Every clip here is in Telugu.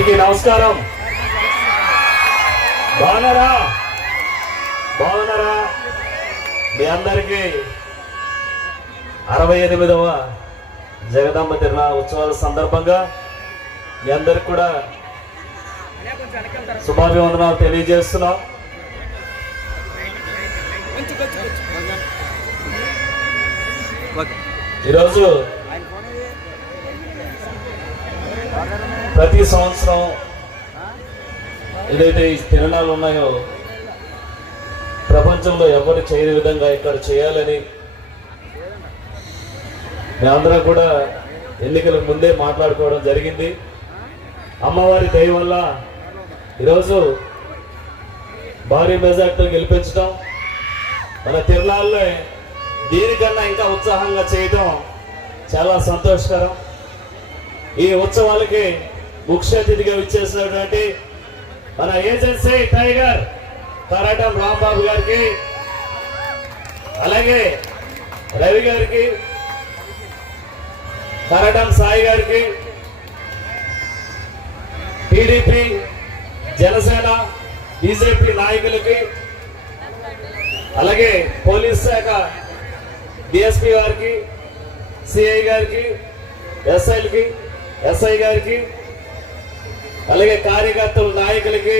అందరికీ నమస్కారం. బాగున్నారా? బాగున్నారా? మీ అందరికీ అరవై ఎనిమిదవ జగదమ్మ తిరునాళ్ళ ఉత్సవాల సందర్భంగా మీ అందరికి కూడా శుభాభివందనాలు తెలియజేస్తున్నాం. ఈరోజు ప్రతి సంవత్సరం ఏదైతే ఈ తిరణాలు ఉన్నాయో ప్రపంచంలో ఎవరు చేయని విధంగా ఇక్కడ చేయాలని మేమందరం కూడా ఎన్నికలకు ముందే మాట్లాడుకోవడం జరిగింది. అమ్మవారి దయ వల్ల ఈరోజు భారీ మెజార్టీతో గెలిపించడం. మన తిరునాళ్ళలో దీనికన్నా ఇంకా ఉత్సాహంగా చేయడం చాలా సంతోషకరం. ఈ ఉత్సవాలకి ముఖ్య అతిథిగా విచ్చేసినటువంటి మన ఏజెన్సీ టైగర్ కరాటం రాంబాబు గారికి అలాగే రవి గారికి కరాటం సాయి గారికి టీడీపీ జనసేన బీజేపీ నాయకులకి అలాగే పోలీస్ శాఖ డిఎస్పీ గారికి సిఐ గారికి ఎస్ఐలకి ఎస్ఐ గారికి అలాగే కార్యకర్తలు నాయకులకి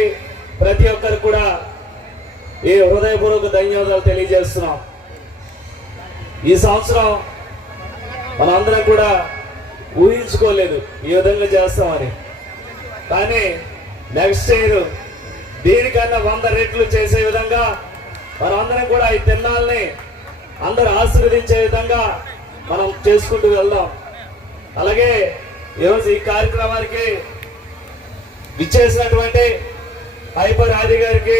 ప్రతి ఒక్కరు కూడా ఈ హృదయపూర్వక ధన్యవాదాలు తెలియజేస్తున్నాం. ఈ సంవత్సరం మనందరం కూడా ఊహించుకోలేదు ఈ విధంగా చేస్తామని. కానీ నెక్స్ట్ ఇయర్ దీనికన్నా వంద రెట్లు చేసే విధంగా మనందరం కూడా ఈ తిన్నాల్ని అందరూ ఆశీర్వదించే విధంగా మనం చేసుకుంటూ వెళ్దాం. అలాగే ఈరోజు ఈ కార్యక్రమానికి ఇచ్చేసినటువంటి హైపర్ ఆది గారికి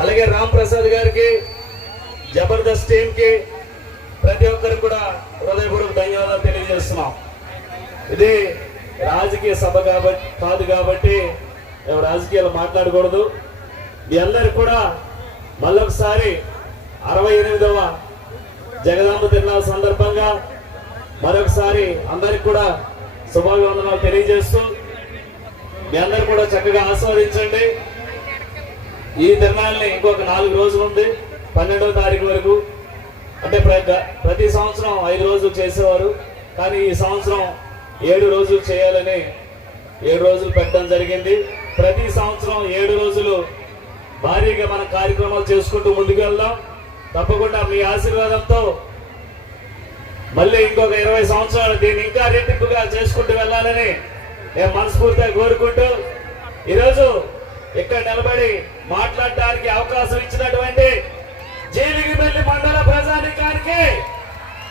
అలాగే రామ్ ప్రసాద్ గారికి జబర్దస్త్ టీంకి ప్రతి ఒక్కరికి కూడా హృదయపూర్వక ధన్యవాదాలు తెలియజేస్తున్నాం. ఇది రాజకీయ సభ కాబట్టి కాదు కాబట్టి మేము రాజకీయాలు మాట్లాడకూడదు. మీ అందరికి కూడా మళ్ళొకసారి అరవై ఎనిమిదవ జగదాంబ తిరునాళ్ళ సందర్భంగా మరొకసారి అందరికి కూడా శుభాభివందనాలు తెలియజేస్తూ మీ అందరు కూడా చక్కగా ఆస్వాదించండి. ఈ తిరణాలని ఇంకొక నాలుగు రోజులు ఉంది. పన్నెండవ తారీఖు వరకు. అంటే ప్ర- ప్రతి సంవత్సరం ఐదు రోజులు చేసేవారు. కానీ ఈ సంవత్సరం ఏడు రోజులు చేయాలని ఏడు రోజులు పెట్టడం జరిగింది. ప్రతి సంవత్సరం ఏడు రోజులు భారీగా మన కార్యక్రమాలు చేసుకుంటూ ముందుకు వెళ్దాం. తప్పకుండా మీ ఆశీర్వాదంతో మళ్ళీ ఇంకొక ఇరవై సంవత్సరాలు దీన్ని ఇంకా రెట్టింపుగా చేసుకుంటూ వెళ్ళాలని నేను మనస్ఫూర్తిగా కోరుకుంటూ ఈరోజు ఇక్కడ నిలబడి మాట్లాడడానికి అవకాశం ఇచ్చినటువంటి జీలిగిపల్లి మండల ప్రజానికానికి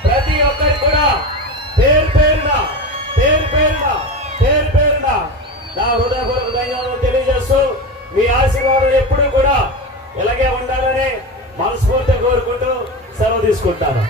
ప్రతి ఒక్కరికి కూడా పేరు పేరున పేరు పేరున పేరు పేరున నా హృదయపూర్వక ధన్యవాదాలు తెలియజేస్తూ మీ ఆశీర్వాదం ఎప్పుడూ కూడా ఇలాగే ఉండాలని మనస్ఫూర్తిగా కోరుకుంటూ సెలవు తీసుకుంటాను.